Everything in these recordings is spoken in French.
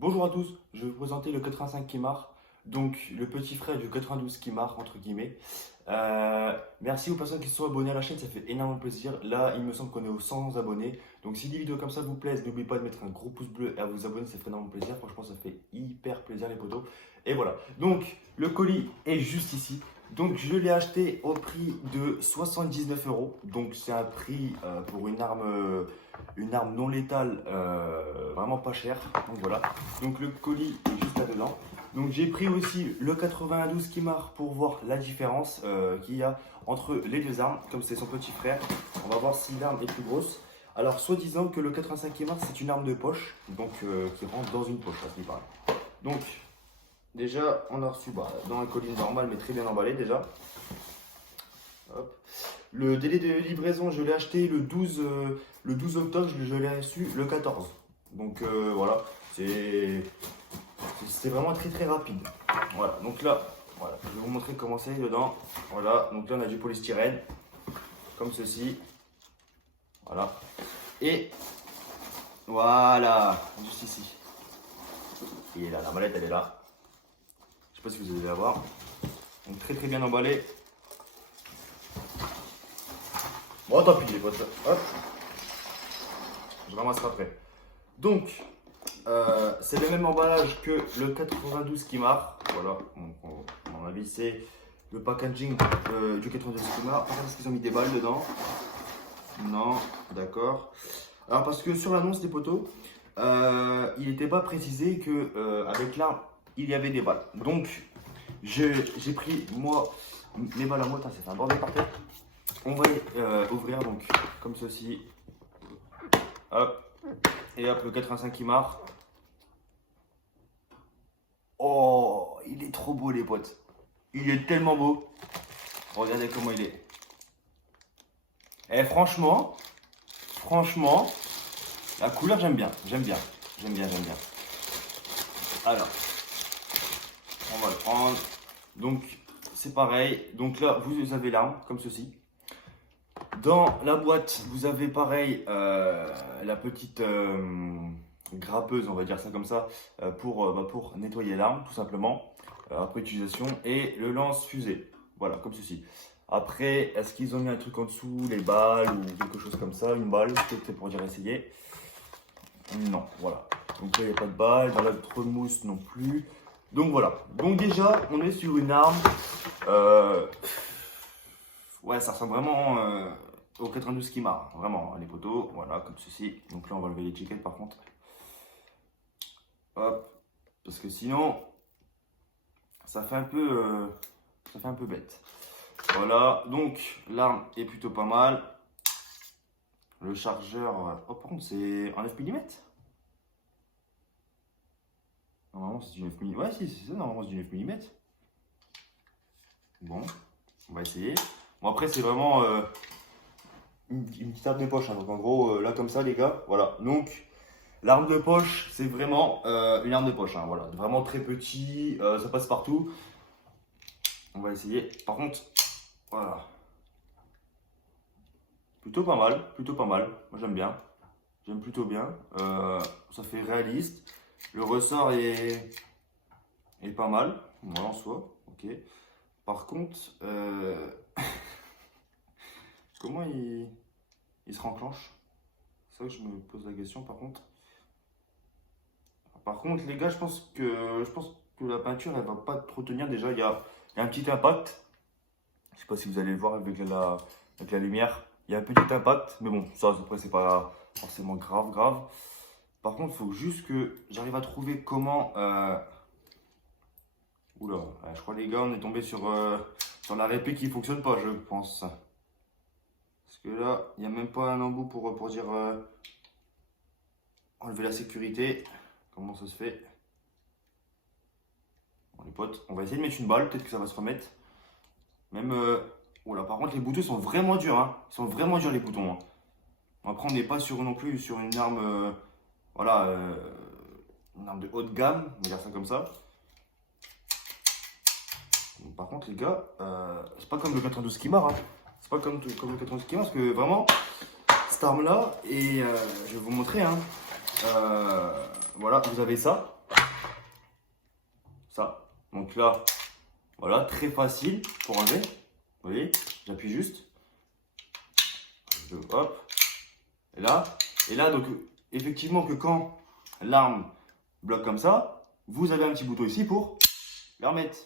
Bonjour à tous, je vais vous présenter le 85 Kimar, donc le petit frère du 92 Kimar, entre guillemets. Merci aux personnes qui se sont abonnées à la chaîne, ça fait énormément plaisir. Là, il me semble qu'on est aux 100 abonnés. Donc si des vidéos comme ça vous plaisent, n'oubliez pas de mettre un gros pouce bleu et à vous abonner, ça fait énormément plaisir. Franchement, ça fait hyper plaisir les potos. Et voilà, donc le colis est juste ici. Donc je l'ai acheté au prix de 79 euros. Donc c'est un prix pour une arme non létale vraiment pas chère. Donc voilà, donc le colis est juste là-dedans. Donc j'ai pris aussi le 92 Kimar pour voir la différence qu'il y a entre les deux armes. Comme c'est son petit frère, on va voir si l'arme est plus grosse. Alors soi-disant que le 85 Kimar c'est une arme de poche, donc qui rentre dans une poche à ce qui paraît. Donc déjà on a reçu dans un colis normal mais très bien emballé déjà. Hop. Le délai de livraison je l'ai acheté le 12 octobre, je l'ai reçu le 14. Donc voilà, c'est vraiment très rapide. Voilà, donc là, voilà, je vais vous montrer comment c'est dedans. Voilà, donc là on a du polystyrène, comme ceci. Voilà. Et voilà, juste ici. Et là, la mallette elle est là. Je sais pas si vous allez la voir. Donc très bien emballé. Bon, tant pis les potes. Hop. Je ramasserai après. Donc, c'est le même emballage que le 92 Kimar. Voilà, on a vissé le packaging du 92 Kimar. Est-ce qu'ils ont mis des balles dedans? Non, d'accord. Alors, parce que sur l'annonce des poteaux, il n'était pas précisé que avec l'arme, il y avait des balles. Donc, j'ai pris moi mes balles à moi. C'est un bordel par terre. On va ouvrir donc comme ceci. Hop. Et hop, le 85 Kimar. Oh, il est trop beau les potes. Il est tellement beau. Regardez comment il est. Et franchement, la couleur j'aime bien. Alors, on va le prendre. Donc, c'est pareil. Donc là, vous avez l'arme comme ceci. Dans la boîte, vous avez pareil la petite grappeuse, on va dire ça comme ça, pour nettoyer l'arme, tout simplement, après utilisation, et le lance-fusée, voilà, comme ceci. Après, est-ce qu'ils ont mis un truc en dessous, les balles ou quelque chose comme ça, une balle, peut-être pour dire essayer? Non, voilà. Donc là, il n'y a pas de balle, dans l'autre mousse non plus. Donc voilà. Donc déjà, on est sur une arme. Ouais, ça ressemble vraiment au 92 Kimar, vraiment, les poteaux, voilà, comme ceci. Donc là, on va lever l'étiquette par contre. Hop, parce que sinon, ça fait un peu bête. Voilà, donc l'arme est plutôt pas mal. Le chargeur, oh par contre, c'est en 9 mm. Normalement, c'est du 9 mm. Ouais, si, c'est ça, normalement, c'est du 9 mm. Bon, on va essayer. Bon, après, c'est vraiment une petite arme de poche. Hein. Donc, en gros, là, comme ça, les gars, voilà. Donc, l'arme de poche, c'est vraiment une arme de poche. Hein. Voilà, vraiment très petit, ça passe partout. On va essayer. Par contre, voilà. Plutôt pas mal. Moi, j'aime bien. J'aime plutôt bien. Ça fait réaliste. Le ressort est pas mal. Voilà, en soi. Ok. Par contre, comment il se renclenche? C'est ça que je me pose la question par contre. Par contre, les gars, je pense que la peinture, elle va pas trop tenir. Déjà, il y a un petit impact. Je sais pas si vous allez le voir avec la lumière. Il y a un petit impact, mais bon, ça, après, c'est pas forcément grave. Par contre, il faut juste que j'arrive à trouver comment. Oula, je crois les gars, on est tombé sur la réplique qui fonctionne pas, je pense. Parce que là, il n'y a même pas un embout pour dire enlever la sécurité. Comment ça se fait? Bon, les potes, on va essayer de mettre une balle, peut-être que ça va se remettre. Même. Oula, par contre, les boutons sont vraiment durs. Hein. Ils sont vraiment durs, les boutons. Hein. Après, on n'est pas non plus sur une arme. Voilà. Une arme de haut de gamme, on va dire ça comme ça. Par contre, les gars, c'est pas comme le 92 Kimar. Hein. C'est pas comme le 92 Kimar parce que vraiment, cette arme là, et je vais vous montrer. Hein, voilà, vous avez ça. ça. Donc là, voilà, très facile pour enlever. Vous voyez, j'appuie juste. Hop. Et là, donc, effectivement, que quand l'arme bloque comme ça, vous avez un petit bouton ici pour la remettre.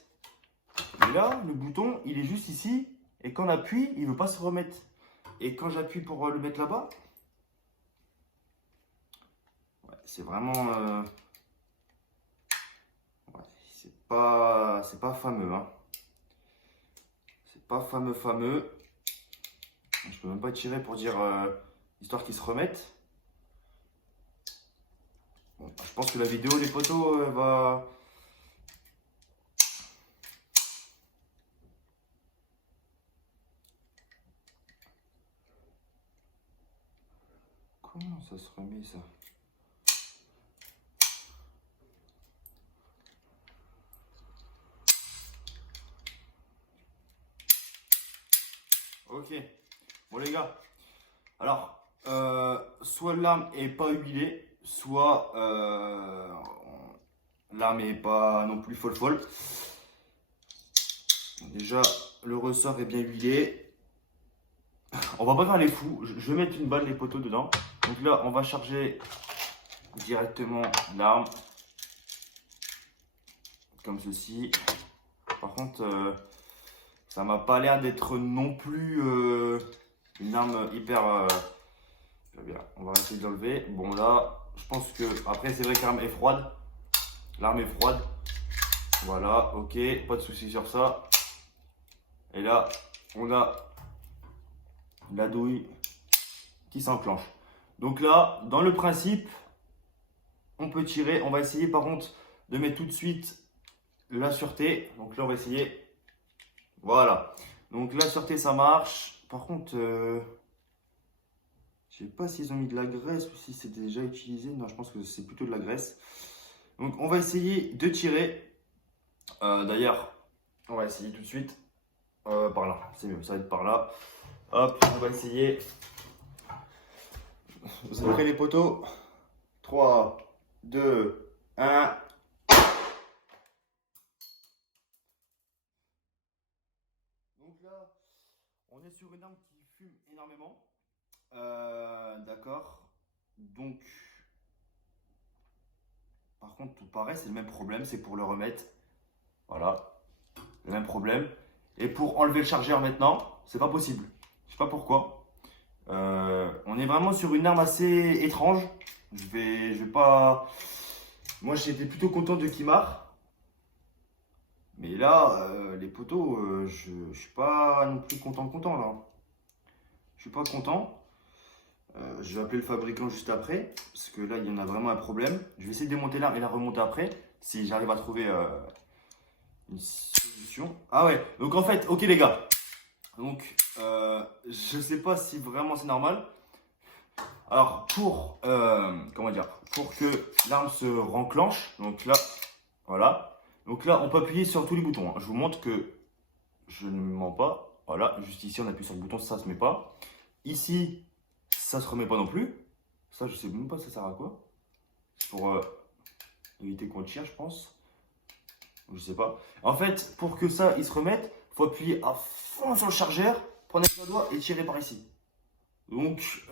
Et là, le bouton, il est juste ici. Et quand on appuie, il ne veut pas se remettre. Et quand j'appuie pour le mettre là-bas, ouais, c'est vraiment... ouais, c'est pas fameux. Hein. C'est pas fameux. Je peux même pas tirer pour dire... histoire qu'ils se remettent. Bon, je pense que la vidéo, les potos, va... Comment ça se remet ça? Ok. Bon les gars. Alors, soit l'arme est pas huilée, soit l'arme est pas non plus folle. Déjà, le ressort est bien huilé. On va pas faire les fous. Je vais mettre une balle les poteaux dedans. Donc là, on va charger directement l'arme. Comme ceci. Par contre, ça m'a pas l'air d'être non plus une arme hyper... bien. On va essayer de l'enlever. Bon là, je pense que... Après, c'est vrai que l'arme est froide. L'arme est froide. Voilà, ok. Pas de souci sur ça. Et là, on a la douille qui s'enclenche. Donc là, dans le principe, on peut tirer. On va essayer par contre de mettre tout de suite la sûreté. Donc là, on va essayer. Voilà. Donc la sûreté, ça marche. Par contre, je sais pas s'ils ont mis de la graisse ou si c'est déjà utilisé. Non, je pense que c'est plutôt de la graisse. Donc on va essayer de tirer. D'ailleurs, on va essayer tout de suite. Par là, c'est mieux, ça va être par là. Hop, on va essayer. Vous avez pris les poteaux. 3, 2, 1. Donc là, on est sur une arme qui fume énormément. D'accord. Donc, par contre, tout pareil, c'est le même problème, c'est pour le remettre. Voilà, le même problème. Et pour enlever le chargeur maintenant, c'est pas possible. Je sais pas pourquoi. On est vraiment sur une arme assez étrange. Je vais pas. Moi, j'étais plutôt content de Kimar. Mais là, les poteaux, je suis pas non plus content là. Je suis pas content. Je vais appeler le fabricant juste après. Parce que là, il y en a vraiment un problème. Je vais essayer de démonter l'arme et la remonter après. Si j'arrive à trouver une solution. Ah ouais, donc en fait, ok les gars. Donc, je sais pas si vraiment c'est normal. Alors, comment dire, pour que l'arme se renclenche, donc là, voilà. Donc là, on peut appuyer sur tous les boutons. Hein. Je vous montre que je ne mens pas. Voilà, juste ici, on appuie sur le bouton, ça se met pas. Ici, ça se remet pas non plus. Ça, je sais même pas ça sert à quoi. Pour éviter qu'on tire, je pense. Je sais pas. En fait, pour que ça, il se remette, il faut appuyer à fond sur le chargeur, prendre avec le doigt et tirer par ici. Donc,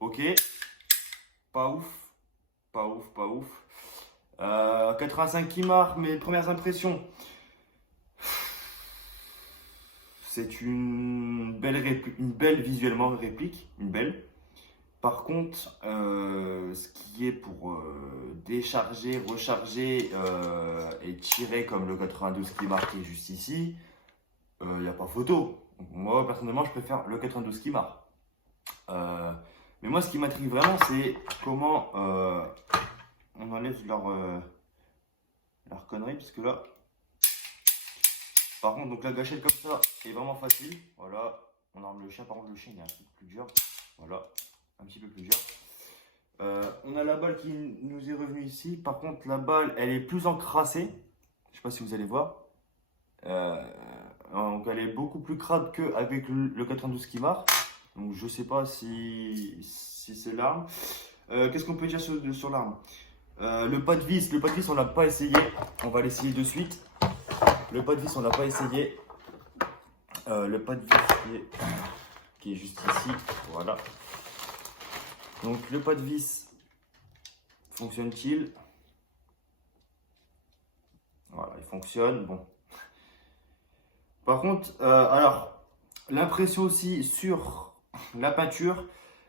ok. Pas ouf. Pas ouf, pas ouf. 85 qui marque, mes premières impressions. C'est une belle visuellement réplique, une belle. Par contre, ce qui est pour décharger, recharger et tirer comme le 92 qui est marqué juste ici, il n'y a pas photo. Donc, moi, personnellement, je préfère le 92 qui marque. Mais moi, ce qui m'intrigue vraiment, c'est comment on enlève leur connerie, puisque là, par contre, donc la gâchette comme ça est vraiment facile. Voilà, on arme le chien. Par contre, le chien il est un petit peu plus dur. Voilà, un petit peu plus dur. On a la balle qui nous est revenue ici. Par contre, la balle, elle est plus encrassée. Je sais pas si vous allez voir. Donc, elle est beaucoup plus crade qu'avec le 92 qui marque. Donc, je sais pas si c'est l'arme. Qu'est-ce qu'on peut dire sur l'arme? Le pas de vis, on l'a pas essayé. On va l'essayer de suite. Le pas de vis, on l'a pas essayé. Le pas de vis qui est juste ici. Voilà. Donc le pas de vis fonctionne-t-il? Voilà, il fonctionne. Bon. Par contre, alors, l'impression aussi sur la peinture,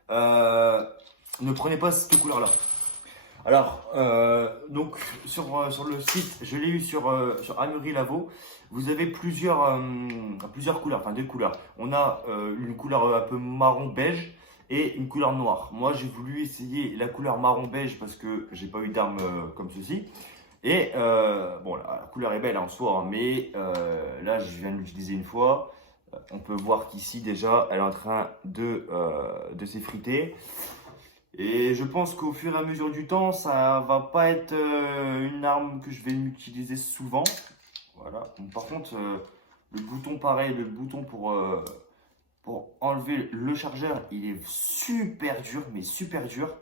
ne prenez pas cette couleur-là. Alors, donc sur le site, je l'ai eu sur Amaury Lavo. Vous avez plusieurs couleurs, enfin deux couleurs. On a une couleur un peu marron beige et une couleur noire. Moi, j'ai voulu essayer la couleur marron beige parce que j'ai pas eu d'arme comme ceci. Et bon, la couleur est belle en soi, hein, mais là, je viens de l'utiliser une fois. On peut voir qu'ici déjà, elle est en train de s'effriter. Et je pense qu'au fur et à mesure du temps, ça va pas être une arme que je vais utiliser souvent. Voilà. Donc, par contre, le bouton pareil, le bouton pour enlever le chargeur, il est super dur, mais super dur.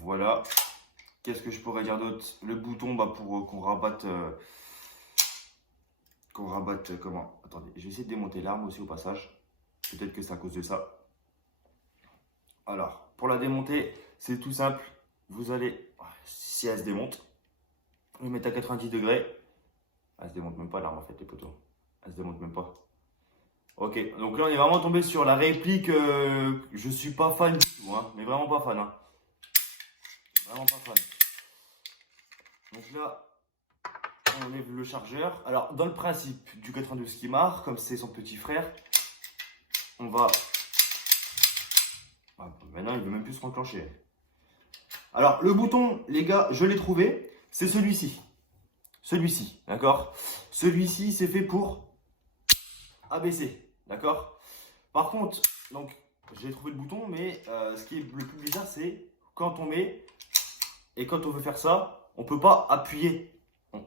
Voilà. Qu'est-ce que je pourrais dire d'autre? Le bouton pour qu'on rabatte. Comment? Attendez, je vais essayer de démonter l'arme aussi au passage. Peut-être que c'est à cause de ça. Alors, pour la démonter, c'est tout simple. Vous allez, si elle se démonte, vous mettez à 90 degrés. Elle se démonte même pas l'arme en fait, les poteaux. Elle se démonte même pas. Ok, donc là on est vraiment tombé sur la réplique. Je suis pas fan du tout, hein, mais vraiment pas fan. Hein. Vraiment pas fan. Donc là, on enlève le chargeur. Alors, dans le principe du 92 Kimar, comme c'est son petit frère, on va. Ah, maintenant, il ne veut même plus se enclencher. Alors, le bouton, les gars, je l'ai trouvé. C'est celui-ci. Celui-ci, d'accord? Celui-ci, c'est fait pour abaisser, d'accord? Par contre, donc, j'ai trouvé le bouton, mais ce qui est le plus bizarre, c'est quand on met et quand on veut faire ça, on ne peut pas appuyer.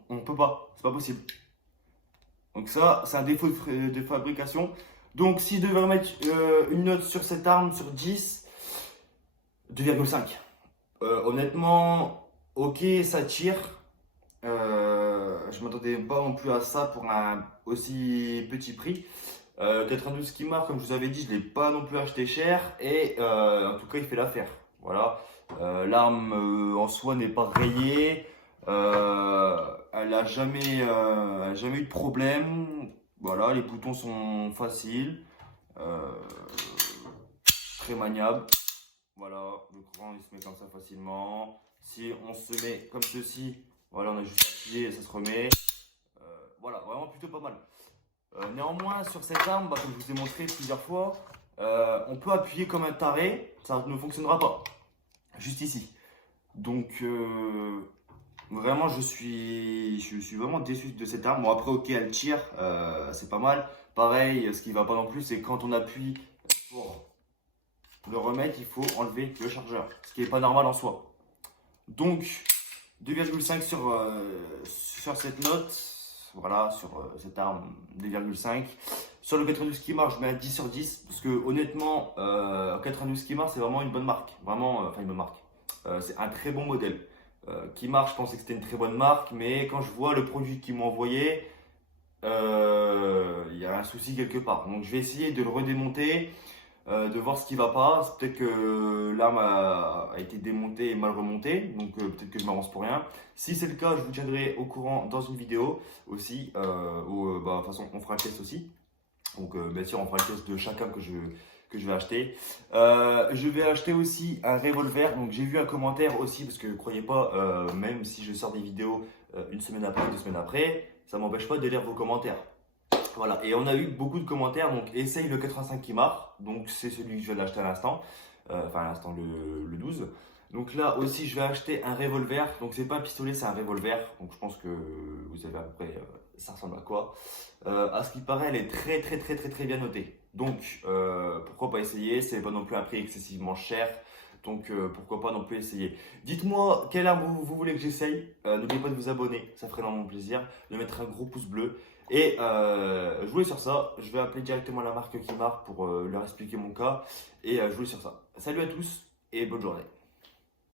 On ne peut pas, c'est pas possible. Donc ça, c'est un défaut de fabrication. Donc si je devais remettre une note sur cette arme sur 10, 2,5. Honnêtement, ok, ça tire. Je m'attendais pas non plus à ça pour un aussi petit prix. 92 Kimar, comme je vous avais dit, je ne l'ai pas non plus acheté cher. Et en tout cas, il fait l'affaire. Voilà. L'arme en soi n'est pas rayée. Elle n'a jamais eu de problème. Voilà, les boutons sont faciles. Très maniables. Voilà, le courant il se met comme ça facilement. Si on se met comme ceci, voilà, on a juste appuyé et ça se remet. Voilà, vraiment plutôt pas mal. Néanmoins, sur cette arme, comme je vous ai montré plusieurs fois, on peut appuyer comme un taré, ça ne fonctionnera pas. Juste ici. Donc, vraiment, je suis vraiment déçu de cette arme. Bon, après, ok, elle tire, c'est pas mal. Pareil, ce qui va pas non plus, c'est quand on appuie pour le remettre, il faut enlever le chargeur, ce qui n'est pas normal en soi. Donc, 2,5 sur cette note. Voilà, sur cette arme 2,5. Sur le 92 Kimar, je mets un 10 sur 10 parce que honnêtement, 92 Kimar, c'est vraiment une bonne marque. Vraiment, enfin une bonne marque. C'est un très bon modèle. Kimar, je pensais que c'était une très bonne marque, mais quand je vois le produit qu'ils m'ont envoyé, il y a un souci quelque part. Donc je vais essayer de le redémonter, de voir ce qui va pas. Peut-être que l'arme a été démontée et mal remontée, donc peut-être que je m'avance pour rien. Si c'est le cas, je vous tiendrai au courant dans une vidéo aussi, où de toute façon on fera un test aussi. Donc bien sûr on fera le test de chaque arme que je vais acheter. Je vais acheter aussi un revolver. Donc j'ai vu un commentaire aussi, parce que croyez pas, même si je sors des vidéos une semaine après, 2 semaines après, ça m'empêche pas de lire vos commentaires. Voilà, et on a eu beaucoup de commentaires, donc essaye le 85 Kimar, donc c'est celui que je viens d'acheter à l'instant, enfin à l'instant le 12. Donc là aussi je vais acheter un revolver, donc c'est pas un pistolet, c'est un revolver, donc je pense que vous savez à peu près ça ressemble à quoi. À ce qui paraît, elle est très bien notée, donc pourquoi pas essayer, c'est pas non plus un prix excessivement cher. Donc pourquoi pas non plus essayer. Dites-moi quelle arme vous voulez que j'essaye. N'oubliez pas de vous abonner, ça ferait énormément plaisir. De mettre un gros pouce bleu. Et jouer sur ça. Je vais appeler directement la marque Kimar pour leur expliquer mon cas. Et jouer sur ça. Salut à tous et bonne journée.